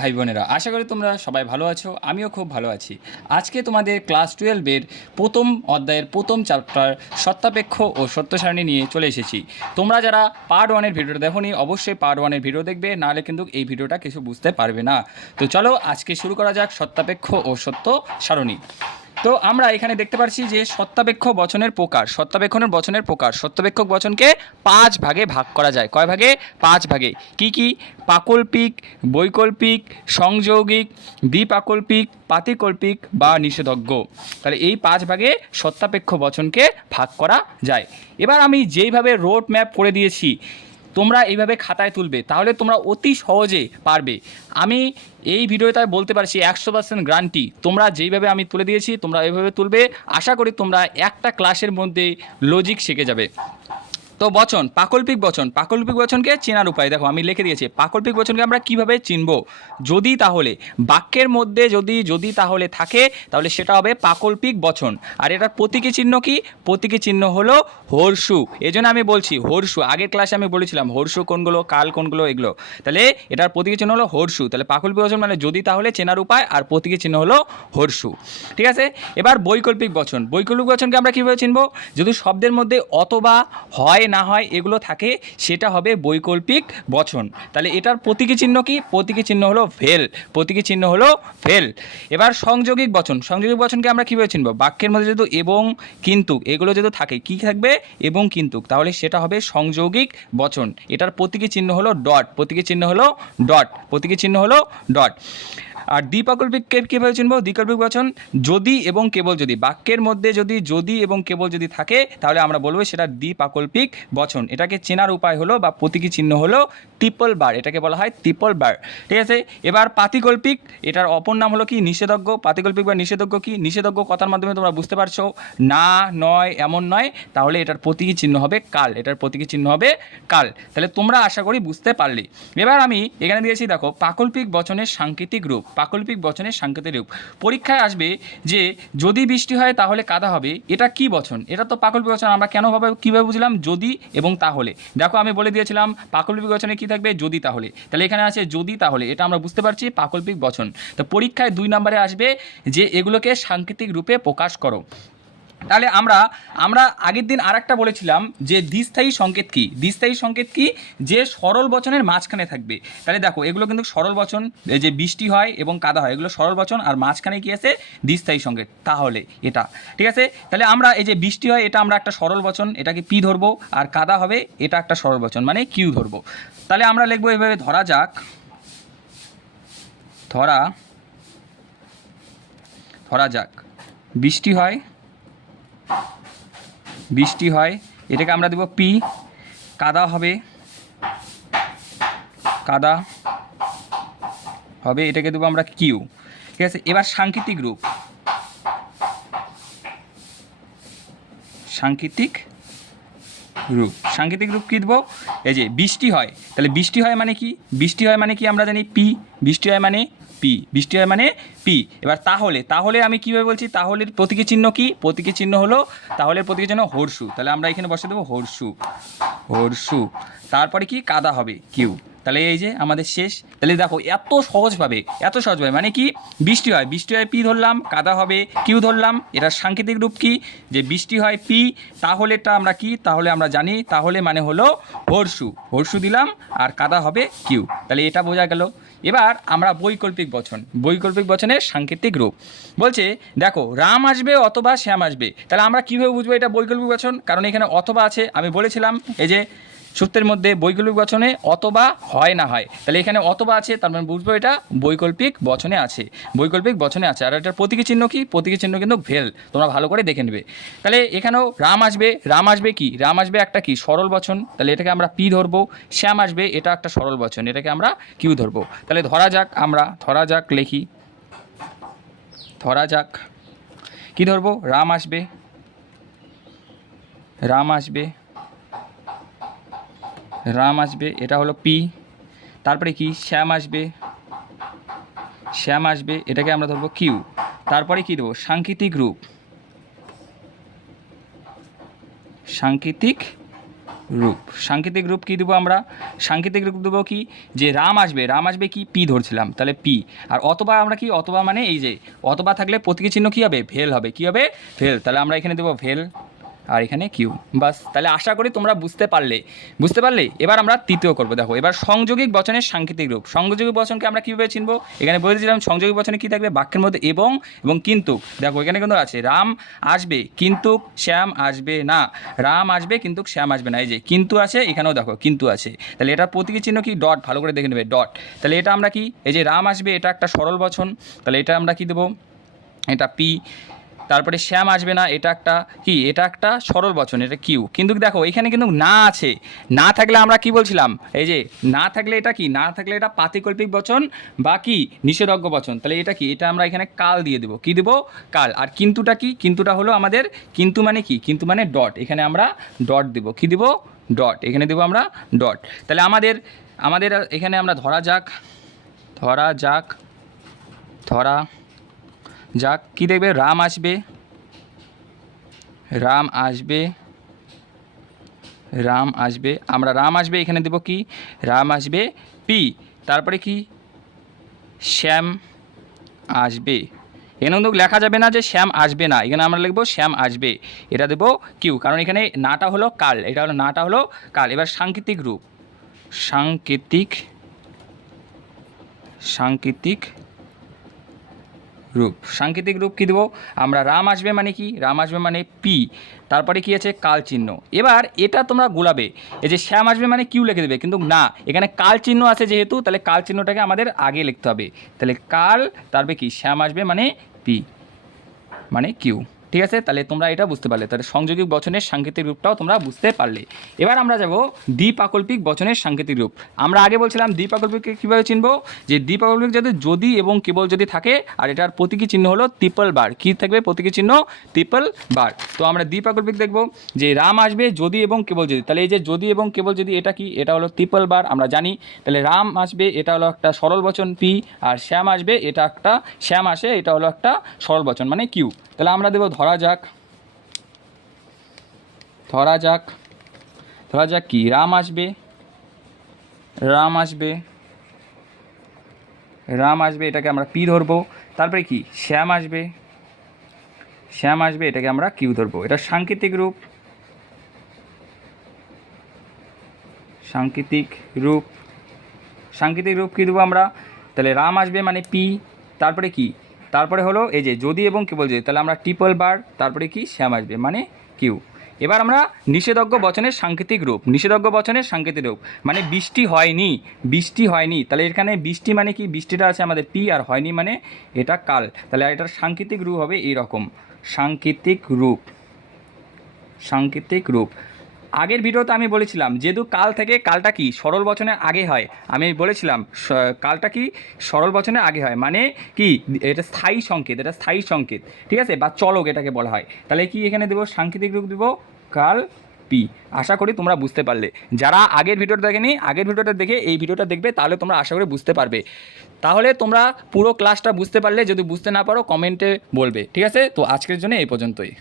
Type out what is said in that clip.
ভাই বোনেরা, আশা করি তোমরা সবাই ভালো আছো। আমিও খুব ভালো আছি। আজকে তোমাদের ক্লাস 12-এর প্রথম অধ্যায়ের প্রথম চ্যাপ্টার সত্যাপেক্ষ ও সত্য সারণী নিয়ে চলে এসেছি। তোমরা যারা পার্ট 1-এর ভিডিওটা দেখোনি, অবশ্যই পার্ট 1-এর ভিডিও দেখবে, নাহলে কিন্তু এই ভিডিওটা কিছু বুঝতে পারবে না। তো চলো আজকে শুরু করা যাক সত্যাপেক্ষ ও সত্য সারণী। তো আমরা এখানে দেখতে পাচ্ছি যে সত্যাপেক্ষ বচনের প্রকার, সত্যাপেক্ষণের বচনের প্রকার। সত্যাপেক্ষক বচনকে 5 ভাগে ভাগ করা যায়। কয় ভাগে? 5 ভাগে। কি কি? পাকল্পিক, বৈকল্পিক, সংযৌগিক, দ্বিপাকল্পিক, পাতিকল্পিক বা নিষেধজ্ঞ। তাহলে এই 5 ভাগে সত্যাপেক্ষ বচনকে ভাগ করা যায়। এবার আমি যেইভাবে রোড ম্যাপ করে দিয়েছি, তোমরা এইভাবে খাতায় তুলবে, তাহলে তোমরা অতি সহজে পারবে। আমি এই ভিডিওতে বলতে পারছি 100% গ্যারান্টি, তোমরা যেইভাবে আমি তুলে দিয়েছি তোমরা এইভাবে তুলবে। আশা করি তোমরা একটা ক্লাসের মধ্যে লজিক শিখে যাবে। তো বচন, পাকল্পিক বচন, পাকল্পিক বচনকে চেনার উপায় দেখো আমি লিখে দিয়েছি। পাকল্পিক বচনকে আমরা কিভাবে চিনব? যদি তাহলে, বাক্যের মধ্যে যদি তাহলে থাকে, তাহলে সেটা হবে পাকল্পিক বচন। আর এটার প্রতীকী চিহ্ন কি? প্রতীকী চিহ্ন হলো হর্ষু। এই জন্য আমি বলছি হর্ষু। আগের ক্লাসে আমি বলেছিলাম হর্ষু কোনগুলো, কাল কোনগুলো, এগুলো। তাহলে এটার প্রতীকী চিহ্ন হলো হর্ষু। তাহলে পাকল্পিক বচন মানে যদি তাহলে চেনার উপায়, আর প্রতীকী চিহ্ন হলো হর্ষু। ঠিক আছে। এবার বৈকল্পিক বচন, বৈকল্পিক বচনকে আমরা কীভাবে চিনব? যদি শব্দের মধ্যে অথবা, হয় না হয় এগুলো থাকে, সেটা হবে বৈকল্পিক বচন। তাহলে এটার প্রতীকী চিহ্ন কি? প্রতীকী চিহ্ন হলো ভেল, প্রতীকী চিহ্ন হলো ভেল। এবার সংযোগিক বচন, সংযোগিক বচনকে আমরা কীভাবে চিনব? বাক্যের মধ্যে যদি এবং, কিন্তু এগুলো যদি থাকে, কি থাকবে? এবং, কিন্তু, তাহলে সেটা হবে সংযোগিক বচন। এটার প্রতীকী চিহ্ন হলো ডট, প্রতীকী চিহ্ন হলো ডট, প্রতীকী চিহ্ন হলো ডট। আর দ্বিপাকল্পিককে কীভাবে চিনব? দ্বিকল্পিক বচন যদি এবং কেবল যদি, বাক্যের মধ্যে যদি এবং কেবল যদি থাকে, তাহলে আমরা বলবো সেটা দ্বিপাকল্পিক বচন। এটাকে চেনার উপায় হলো বা প্রতীকী চিহ্ন হলো ট্রিপল বার, এটাকে বলা হয় ট্রিপল বার। ঠিক আছে। এবার পাতিকল্পিক, এটার অপর নাম হলো কি? নিষেধজ্ঞ। পাতিকল্পিক বা নিষেধজ্ঞ কি? নিষেধজ্ঞ কথার মাধ্যমে তোমরা বুঝতে পারছো, না, নয়, এমন নয়, তাহলে এটার প্রতীকী চিহ্ন হবে কাল, এটার প্রতীকী চিহ্ন হবে কাল। তাহলে তোমরা আশা করি বুঝতে পারলে। এবার আমি এখানে দিয়েছি দেখো পাকল্পিক বচনের সাংকেতিক রূপ, পাকল্পিক বচনের সাংকেতিক রূপ। পরীক্ষায় আসবে যে যদি বৃষ্টি হয় তাহলে কাদা হবে, এটা কি বচন? এটা তো পাকল্পিক বচন। আমরা কীভাবে বুঝলাম? যদি এবং তাহলে। দেখো আমি বলে দিয়েছিলাম পাকল্পিক বচনে কি থাকবে? যদি তাহলে। তাহলে এখানে আছে যদি তাহলে, এটা আমরা বুঝতে পারছি পাকল্পিক বচন। তো পরীক্ষায় 2 নম্বরে আসবে যে এগুলোকে সাংকেতিক রূপে প্রকাশ করো। তাহলে আমরা আগের দিন আরেকটা বলেছিলাম যে দ্বিস্থায়ী সংকেত কি? দ্বিস্থায়ী সংকেত কি? যে সরল বচনের মাঝখানে থাকবে। তাহলে দেখো এগুলো কিন্তু সরল বচন, যে বৃষ্টি হয় এবং কাদা হয়, এগুলো সরল বচন, আর মাঝখানে কি আছে? দ্বিস্থায়ী সংকেত। তাহলে এটা ঠিক আছে। তাহলে আমরা এই যে বৃষ্টি হয়, এটা আমরা একটা সরল বচন, এটাকে পি ধরবো, আর কাদা হবে এটা একটা সরল বচন, মানে কিউ ধরবো। তাহলে আমরা লিখবো এভাবে, ধরা যাক, ধরা যাক বৃষ্টি হয়, বৃষ্টি হয়, এটাকে আমরা দেব পি। কাদা হবে, কাদা হবে, এটাকে দেবো আমরা কিউ। ঠিক আছে। এবার সাংকেতিক রূপ, সাংকেতিক রূপ, সাংকেতিক রূপ কী দেবো? এই যে বৃষ্টি হয়, তাহলে বৃষ্টি হয় মানে কি? বৃষ্টি হয় মানে কি আমরা জানি? পি। বৃষ্টি হয় মানে পি, বৃষ্টি হয় মানে পি। এবার তাহলে আমি কীভাবে বলছি? তাহলে প্রতীকী চিহ্ন কি? প্রতীকী চিহ্ন হলো, তাহলে প্রতীকী চিহ্ন হর্ষু। তাহলে আমরা এখানে বসে দেবো হর্ষু, হর্ষু। তারপরে কি? কাদা হবে কিউ। তাহলে এই যে আমাদের শেষ। তাহলে দেখো এত সহজভাবে, এত সহজভাবে, মানে কি? বৃষ্টি হয়, বৃষ্টি হয় পি ধরলাম, কাদা হবে কিউ ধরলাম। এটার সাংকেতিক রূপ কি? যে বৃষ্টি হয় পি, তাহলেটা আমরা কি? তাহলে আমরা জানি তাহলে মানে হলো হর্ষু, হর্ষু দিলাম, আর কাদা হবে কিউ। তাহলে এটা বোঝা গেল। এবার আমরা বৈকল্পিক বচন, বৈকল্পিক বচনের সাংকেতিক রূপ বলছে দেখো রাম আসবে অথবা শ্যাম আসবে। তাহলে আমরা কীভাবে বুঝবো এটা বৈকল্পিক বচন? কারণ এখানে অথবা আছে, আমি বলেছিলাম এই যে সূত্রের মধ্যে বৈকল্পিক বচনে অথবা, হয় না হয়, তাহলে এখানে অথবা আছে, তার মানে বুঝবো এটা বৈকল্পিক বচনে আছে, বৈকল্পিক বচনে আছে। আর এটার প্রতীকী চিহ্ন কি? প্রতীকী চিহ্ন কিন্তু ভেল, তোমরা ভালো করে দেখে নেবে। তাহলে এখানেও রাম আসবে, রাম আসবে কি? রাম আসবে একটা কি? সরল বচন, তাহলে এটাকে আমরা পি ধরবো। শ্যাম আসবে, এটা একটা সরল বচন, এটাকে আমরা কিউ ধরবো। তাহলে ধরা যাক, আমরা ধরা যাক লিখি, ধরা যাক কি ধরবো? রাম আসবে, রাম আসবে, রাম আসবে, এটা হলো পি। তারপরে কি? শ্যাম আসবে, শ্যাম আসবে, এটাকে আমরা ধরবো কিউ। তারপরে কি দেবো? সাংকেতিক রূপ, সাংকেতিক রূপ। সাংকেতিক রূপ কী দেবো আমরা? সাংকেতিক রূপ দেবো কি, যে রাম আসবে কি, পি ধরছিলাম, তাহলে পি। আর অথবা আমরা কি, অথবা মানে এই যে অথবা থাকলে প্রতীকী চিহ্ন কী হবে? ভেল হবে। কী হবে? ভেল। তাহলে আমরা এখানে দেবো ভেল, আর এখানে কিউ। বাস, তাহলে আশা করি তোমরা বুঝতে পারলে। এবার আমরা তৃতীয় করবো। দেখো, এবার সংযোগিক বচনের সাংকেতিক রূপ। সংযোগিক বচনকে আমরা কীভাবে চিনবো? এখানে বলেছিলাম সংযোগিক বচনে কী থাকবে? বাক্যের মধ্যে এবং কিন্তু। দেখো এখানে কিন্তু আছে রাম আসবে কিন্তু শ্যাম আসবে না, রাম আসবে কিন্তু শ্যাম আসবে না। এই যে কিন্তু আছে, এখানেও দেখো কিন্তু আছে। তাহলে এটার প্রতীকী চিহ্ন কি? ডট। ভালো করে দেখে নেবে, ডট। তাহলে এটা আমরা কি, এই যে রাম আসবে এটা একটা সরল বচন, তাহলে এটা আমরা কি দেবো? এটা পি। তারপরে শ্যাম আসবে না, এটা একটা কি, এটা একটা সরল বচন, এটা কিউ। কিন্তু দেখো এখানে কিন্তু না আছে, না থাকলে আমরা কি বলছিলাম? এই যে না থাকলে এটা কি, না থাকলে এটা পাতিকল্পিক বচন বা কি নিষেধজ্ঞ বচন। তাহলে এটা কি, এটা আমরা এখানে কাল দিয়ে দেবো। কি দেবো? কাল। আর কিন্তুটা কি? কিন্তুটা হলো আমাদের, কিন্তু মানে কি, কিন্তু মানে ডট। এখানে আমরা ডট দেবো। কি দেবো? ডট। এখানে দেবো আমরা ডট। তাহলে আমাদের এখানে আমরা ধরা যাক কি দেখবে? রাম আসবে, আমরা রাম আসবে এখানে দেবো কি? রাম আসবে পি। তারপরে কি? শ্যাম আসবে। এখানে কিন্তু লেখা যাবে না যে শ্যাম আসবে না, এখানে আমরা লিখবো শ্যাম আসবে, এটা দেবো কিউ। কারণ এখানে নাটা হলো কাল, এটা হলো নাটা হলো কাল। এবার সাংকেতিক রূপ, সাংকেতিক রূপ কী দেবো আমরা? রাম আসবে মানে কি? রাম আসবে মানে পি, তারপরে কি আছে? কাল চিহ্ন। এবার এটা তোমরা গোলাবে, এই যে শ্যাম আসবে মানে কিউ লিখে দেবে, কিন্তু না, এখানে কাল চিহ্ন আছে যেহেতু, তাহলে কাল চিহ্নটাকে আমাদের আগে লিখতে হবে। তাহলে কাল, তারপরে কি? শ্যাম আসবে মানে পি মানে কিউ। ঠিক আছে, তাহলে তোমরা এটা বুঝতে পারলে। তাহলে সংযোগিক বচনের সাংকেতিক রূপটাও তোমরা বুঝতে পারলে। এবার আমরা যাব দ্বিপাকল্পিক বচনের সাংকেতিক রূপ। আমরা আগে বলছিলাম দ্বিপাকল্পিককে কীভাবে চিনবো? যে দ্বিপাকল্পিক যাতে যদি এবং কেবল যদি থাকে, আর এটার প্রতীকী চিহ্ন হলো ট্রিপল বার। কী থাকবে প্রতীকী চিহ্ন? ট্রিপল বার। তো আমরা দ্বিপাকল্পিক দেখব যে রাম আসবে যদি এবং কেবল যদি। তাহলে এই যে যদি এবং কেবল যদি, এটা কি? এটা হলো ট্রিপল বার, আমরা জানি। তাহলে রাম আসবে, এটা হলো একটা সরল বচন পি, আর শ্যাম আসবে, এটা একটা শ্যাম আসে, এটা হলো একটা সরল বচন মানে কিউ। তাহলে আমরা দেবো ধরা যাক কি? রাম আসবে, এটাকে আমরা পি ধরবো। তারপরে কি? শ্যাম আসবে, এটাকে আমরা কিউ ধরবো। এটা সাংকেতিক রূপ, কী দেবো আমরা? তাহলে রাম আসবে মানে পি, তারপরে কি? তারপরে হলো এই যে যদি এবং কেবল যদি, তাহলে আমরা ট্রিপল বার, তারপরে কি? শ্যাম আসবে মানে কিউ। এবার আমরা নিষেধজ্ঞ বচনের সাংকেতিক রূপ, মানে বৃষ্টি হয়নি, তাহলে এখানে বৃষ্টি মানে কি? বৃষ্টিটা আছে আমাদের পি, আর হয়নি মানে এটা কাল। তাহলে এটার সাংকেতিক রূপ হবে এইরকম, সাংকেতিক রূপ। আগের ভিডিওতে আমি বলেছিলাম যেহেতু কাল থেকে, কালটা কি সরল বচনের আগে হয়, আমি বলেছিলাম কালটা কি সরল বচনের আগে হয়, মানে কি এটা স্থায়ী সংকেত, ঠিক আছে, বা চলক এটাকে বলা হয়। তাহলে কি এখানে দেবো? সাংকেতিক রূপ দেবো কাল পি। আশা করি তোমরা বুঝতে পারলে। যারা আগের ভিডিওটা দেখেনি, আগের ভিডিওটা দেখে এই ভিডিওটা দেখবে, তাহলে তোমরা আশা করি বুঝতে পারবে। তাহলে তোমরা পুরো ক্লাসটা বুঝতে পারলে, যদি বুঝতে না পারো কমেন্টে বলবে। ঠিক আছে, তো আজকের জন্য এই পর্যন্তই।